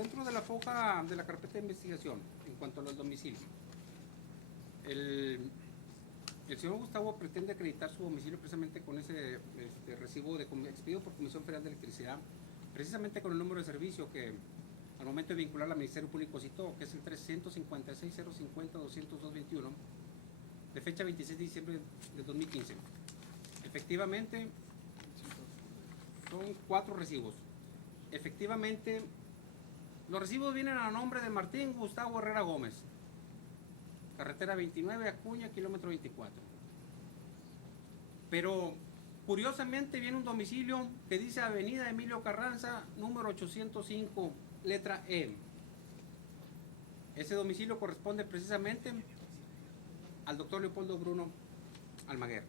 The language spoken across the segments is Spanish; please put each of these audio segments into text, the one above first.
dentro de la foja de la carpeta de investigación, en cuanto a los domicilios, el señor Gustavo pretende acreditar su domicilio precisamente con ese recibo expedido por Comisión Federal de Electricidad, precisamente con el número de servicio que al momento de vincular al Ministerio Público citó, que es el 356-050-202-21, de fecha 26 de diciembre de 2015. Efectivamente, son 4 recibos. Efectivamente, los recibos vienen a nombre de Martín Gustavo Herrera Gómez, carretera 29, Acuña, kilómetro 24. Pero curiosamente viene un domicilio que dice Avenida Emilio Carranza, número 805, letra E. Ese domicilio corresponde precisamente al doctor Leopoldo Bruno Almaguer.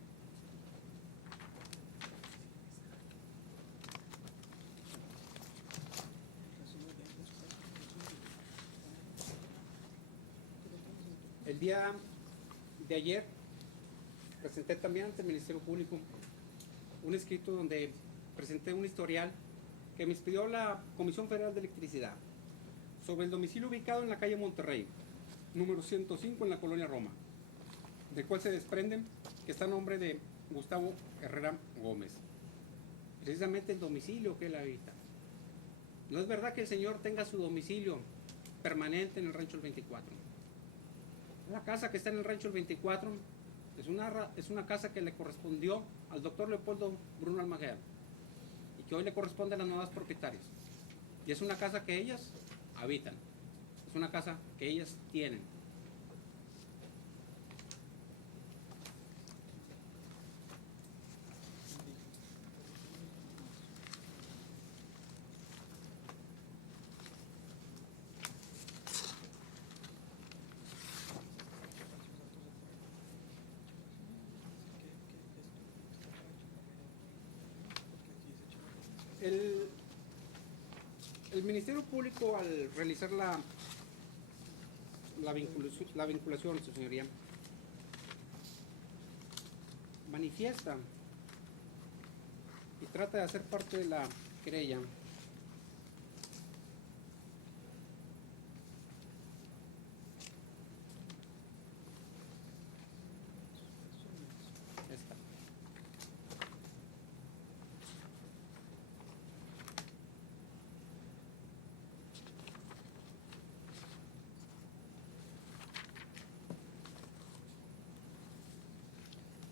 El día de ayer presenté también ante el Ministerio Público un escrito donde presenté un historial que me expidió la Comisión Federal de Electricidad sobre el domicilio ubicado en la calle Monterrey, número 105 en la colonia Roma, del cual se desprende que está a nombre de Gustavo Herrera Gómez. Precisamente el domicilio que él habita. No es verdad que el señor tenga su domicilio permanente en el Rancho El 24. La casa que está en el Rancho El 24 es una casa que le correspondió al doctor Leopoldo Bruno Almaguer y que hoy le corresponde a las nuevas propietarias. Y es una casa que ellas habitan, es una casa que ellas tienen. El Ministerio Público, al realizar la vinculación, su señoría, manifiesta y trata de hacer parte de la querella esta.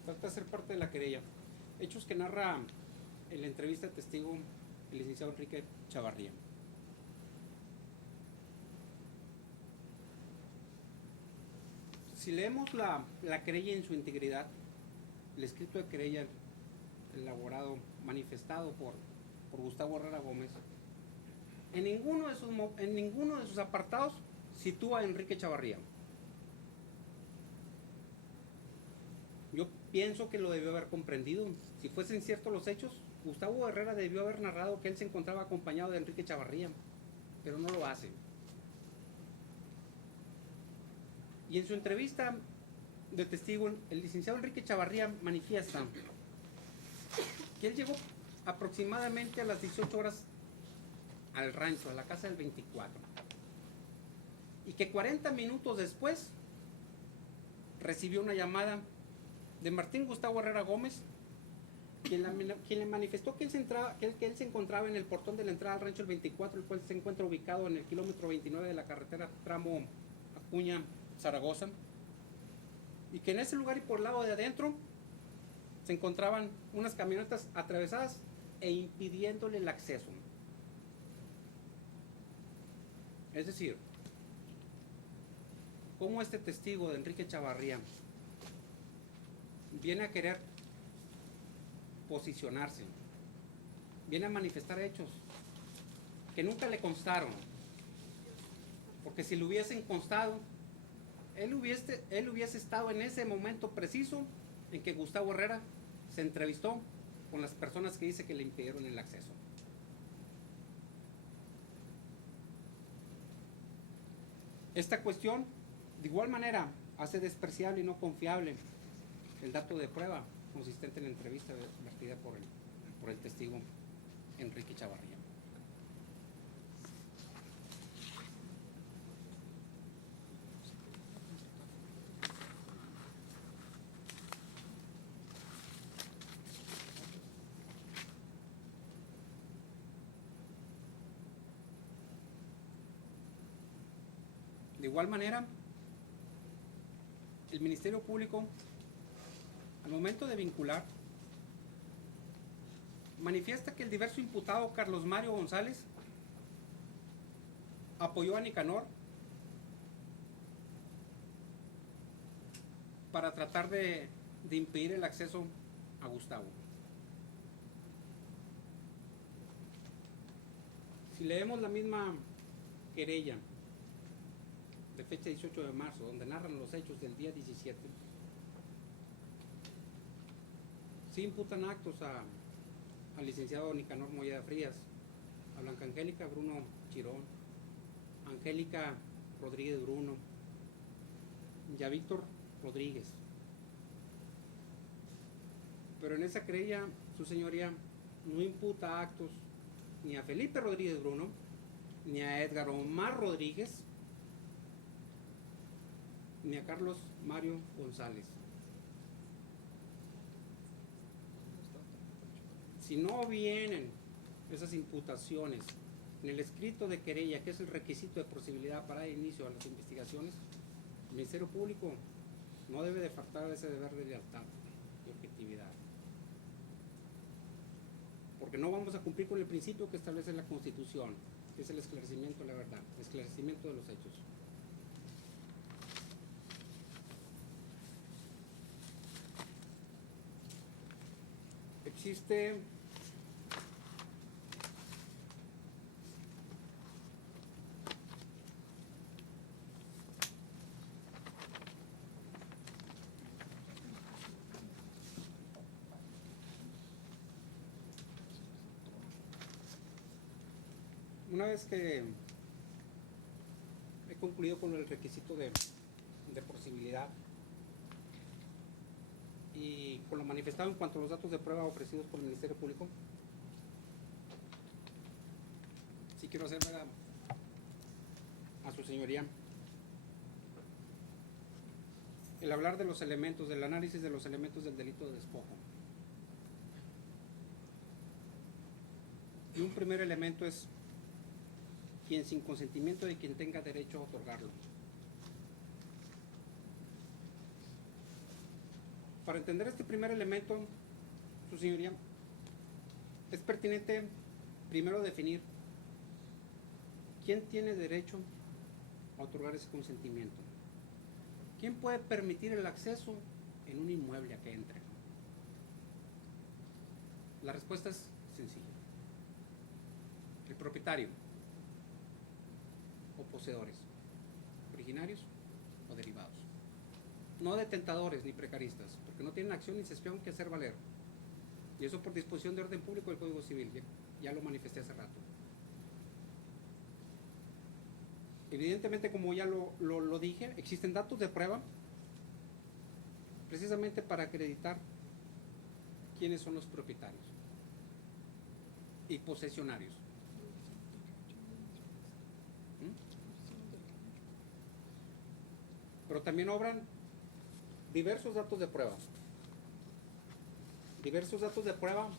Trata de hacer parte de la querella hechos que narra en la entrevista de testigo el licenciado Enrique Chavarría. Si leemos la querella en su integridad, el escrito de querella elaborado, manifestado por Gustavo Herrera Gómez, en ninguno de sus apartados sitúa a Enrique Chavarría. Yo pienso que lo debió haber comprendido. Si fuesen ciertos los hechos, Gustavo Herrera debió haber narrado que él se encontraba acompañado de Enrique Chavarría, pero no lo hace. Y en su entrevista de testigo, el licenciado Enrique Chavarría manifiesta que él llegó aproximadamente a las 18 horas al rancho, a la casa del 24, y que 40 minutos después recibió una llamada de Martín Gustavo Herrera Gómez, quien le manifestó que él se encontraba en el portón de la entrada al rancho El 24, el cual se encuentra ubicado en el kilómetro 29 de la carretera tramo Acuña-Zaragoza, y que en ese lugar y por el lado de adentro se encontraban unas camionetas atravesadas e impidiéndole el acceso. Es decir, cómo este testigo de Enrique Chavarría viene a querer posicionarse, viene a manifestar hechos que nunca le constaron, porque si le hubiesen constado, él hubiese estado en ese momento preciso en que Gustavo Herrera se entrevistó con las personas que dice que le impidieron el acceso. Esta cuestión, de igual manera, hace despreciable y no confiable el dato de prueba consistente en la entrevista vertida por el testigo Enrique Chavarría. De igual manera, el Ministerio Público, al momento de vincular, manifiesta que el diverso imputado Carlos Mario González apoyó a Nicanor para tratar de impedir el acceso a Gustavo. Si leemos la misma querella de fecha 18 de marzo, donde narran los hechos del día 17, sí imputan actos al licenciado Nicanor Molleda Frías, a Blanca Angélica Bruno Chirón, Angélica Rodríguez Bruno y a Víctor Rodríguez. Pero en esa querella, su señoría no imputa actos ni a Felipe Rodríguez Bruno, ni a Edgar Omar Rodríguez, ni a Carlos Mario González. Si no vienen esas imputaciones en el escrito de querella, que es el requisito de posibilidad para el inicio de las investigaciones, el Ministerio Público no debe de faltar ese deber de lealtad y objetividad, porque no vamos a cumplir con el principio que establece la Constitución, que es el esclarecimiento de la verdad, el esclarecimiento de los hechos. Existe una vez que he concluido con el requisito de posibilidad y con lo manifestado en cuanto a los datos de prueba ofrecidos por el Ministerio Público, sí quiero hacer ver a su señoría el hablar de los elementos, del análisis de los elementos del delito de despojo. Y un primer elemento es quien sin consentimiento de quien tenga derecho a otorgarlo. Para entender este primer elemento, su señoría, es pertinente primero definir quién tiene derecho a otorgar ese consentimiento. ¿Quién puede permitir el acceso en un inmueble a que entre? La respuesta es sencilla. El propietario o poseedores, originarios o derivados. No detentadores ni precaristas, porque no tienen acción ni cesión que hacer valer. Y eso por disposición de orden público del Código Civil, ya lo manifesté hace rato. Evidentemente, como ya lo dije, existen datos de prueba precisamente para acreditar quiénes son los propietarios y posesionarios. Pero también obran diversos datos de prueba. Diversos datos de prueba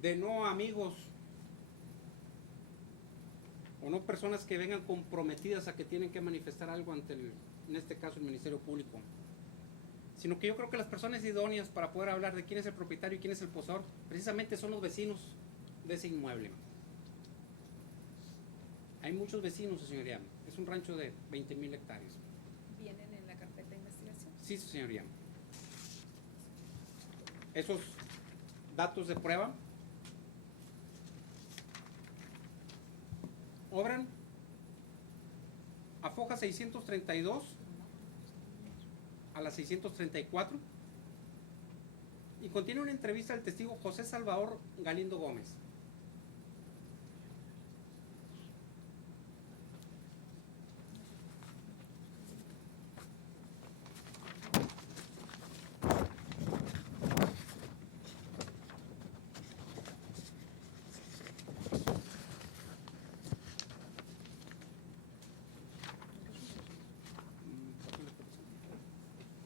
de no amigos o no personas que vengan comprometidas a que tienen que manifestar algo ante en este caso el Ministerio Público, sino que yo creo que las personas idóneas para poder hablar de quién es el propietario y quién es el poseedor precisamente son los vecinos de ese inmueble. Hay muchos vecinos, señoría. Es un rancho de 20,000 hectáreas. ¿Vienen en la carpeta de investigación? Sí, señoría. Esos datos de prueba obran a foja 632 a la 634 y contiene una entrevista del testigo José Salvador Galindo Gómez.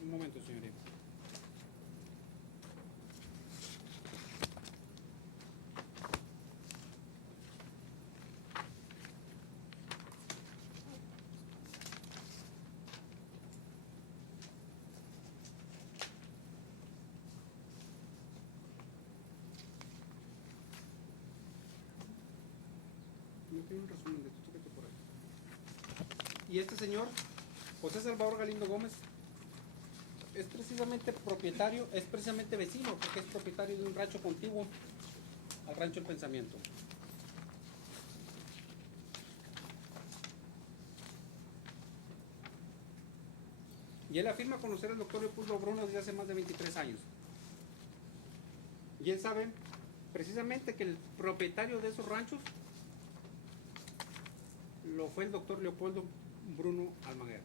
Un momento, señoría. Me pido un resumen de esto, chécate por ahí. Y este señor, José Salvador Galindo Gómez, es precisamente propietario, es precisamente vecino, porque es propietario de un rancho contiguo al rancho El Pensamiento. Y él afirma conocer al doctor Leopoldo Bruno desde hace más de 23 años. Y él sabe precisamente que el propietario de esos ranchos lo fue el doctor Leopoldo Bruno Almaguer.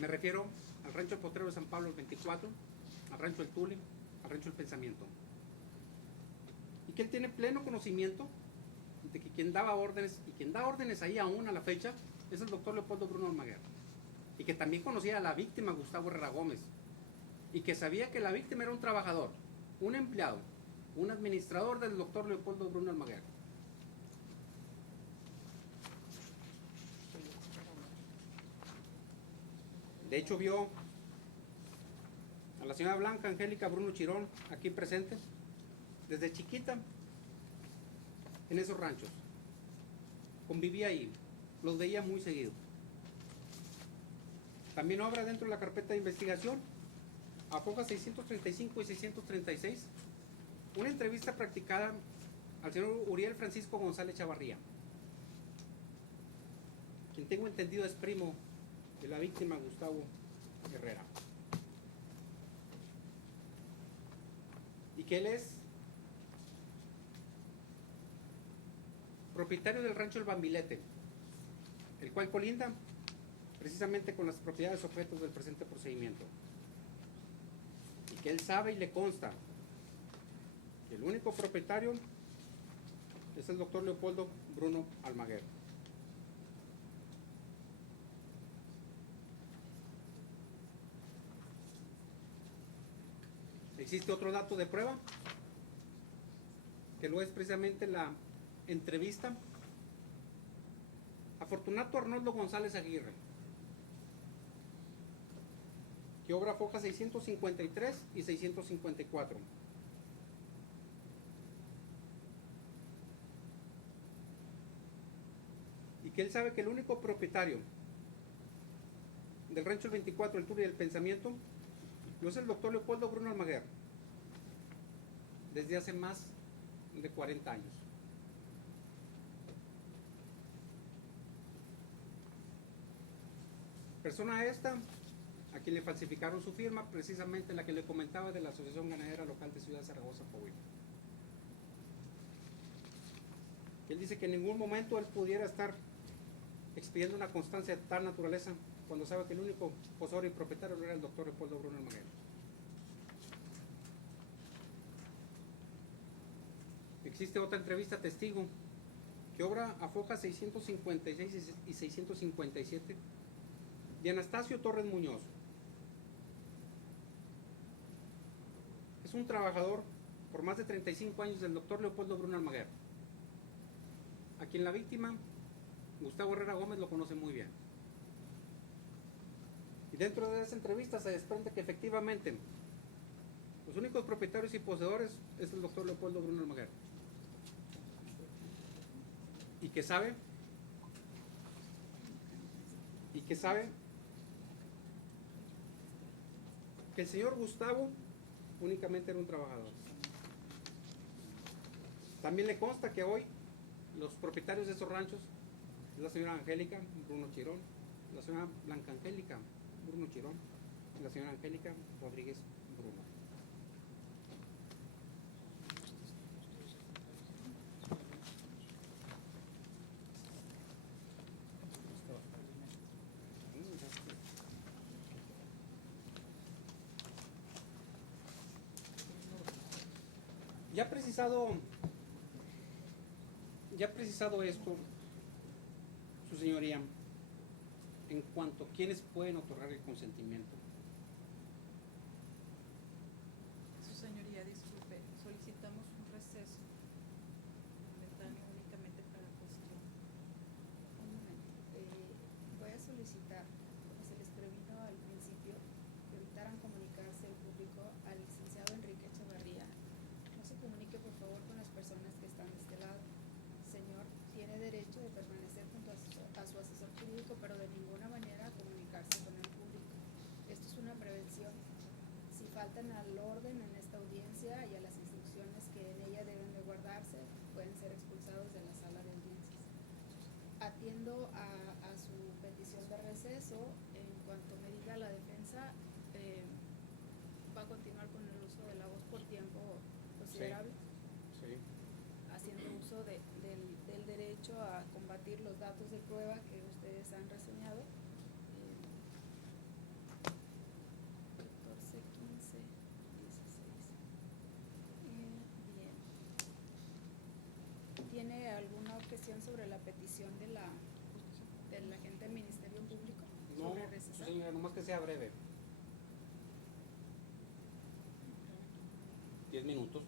Me refiero al rancho El Potrero de San Pablo el 24, al rancho El Tule, al rancho El Pensamiento. Y que él tiene pleno conocimiento de que quien daba órdenes, y quien da órdenes ahí aún a la fecha, es el doctor Leopoldo Bruno Almaguer. Y que también conocía a la víctima Gustavo Herrera Gómez. Y que sabía que la víctima era un trabajador, un empleado, un administrador del doctor Leopoldo Bruno Almaguer. De hecho, vio a la señora Blanca Angélica Bruno Chirón, aquí presente, desde chiquita, en esos ranchos. Convivía ahí, los veía muy seguido. También obra dentro de la carpeta de investigación, a hojas 635 y 636, una entrevista practicada al señor Uriel Francisco González Chavarría, quien tengo entendido es primo de la víctima Gustavo Herrera. Y que él es propietario del rancho El Bambilete, el cual colinda precisamente con las propiedades objetos del presente procedimiento. Y que él sabe y le consta que el único propietario es el doctor Leopoldo Bruno Almaguer. Existe otro dato de prueba, que lo es precisamente la entrevista a Fortunato Arnoldo González Aguirre, que obra hojas 653 y 654. Y que él sabe que el único propietario del rancho El 24, El Tule y El Pensamiento no es el doctor Leopoldo Bruno Almaguer, desde hace más de 40 años. Persona esta, a quien le falsificaron su firma, precisamente la que le comentaba de la Asociación Ganadera Local de Ciudad Zaragoza, Coahuila. Él dice que en ningún momento él pudiera estar expidiendo una constancia de tal naturaleza cuando sabe que el único poseedor y propietario era el doctor Leopoldo Bruno Almaguer. Existe otra entrevista testigo que obra a hojas 656 y 657 de Anastasio Torres Muñoz. Es un trabajador por más de 35 años del doctor Leopoldo Bruno Almaguer, a quien la víctima Gustavo Herrera Gómez lo conoce muy bien. Y dentro de esa entrevista se desprende que efectivamente los únicos propietarios y poseedores es el doctor Leopoldo Bruno Almaguer. Y que sabe que el señor Gustavo únicamente era un trabajador. También le consta que hoy los propietarios de esos ranchos es la señora Angélica Bruno Chirón, la señora Blanca Angélica Bruno Chirón y la señora Angélica Rodríguez Bruno. Ya precisado esto, su señoría, en cuanto a quienes pueden otorgar el consentimiento. Su señoría, disculpe, solicitamos un receso momentáneo únicamente para cuestión. Un momento. Voy a solicitar, como se les previno al principio, que evitaran comunicarse el público al licenciado Enrique Chavarría. No se comunique, por favor, con las personas que están de este lado. Señor, tiene derecho de público, pero de ninguna manera comunicarse con el público. Esto es una prevención. Si faltan al orden en esta audiencia y a las instrucciones que en ella deben de guardarse, pueden ser expulsados de la sala de audiencias. Atiendo a su petición de receso. En cuanto me diga la defensa, va a continuar con el uso de la voz por tiempo considerable, Sí. haciendo uso del derecho a combatir los datos de prueba que ustedes han reseñado. 14, 15, 16. Bien. ¿Tiene alguna objeción sobre la petición del agente del Ministerio Público? No, sobre recesar? señora, nomás que sea breve. 10 minutos.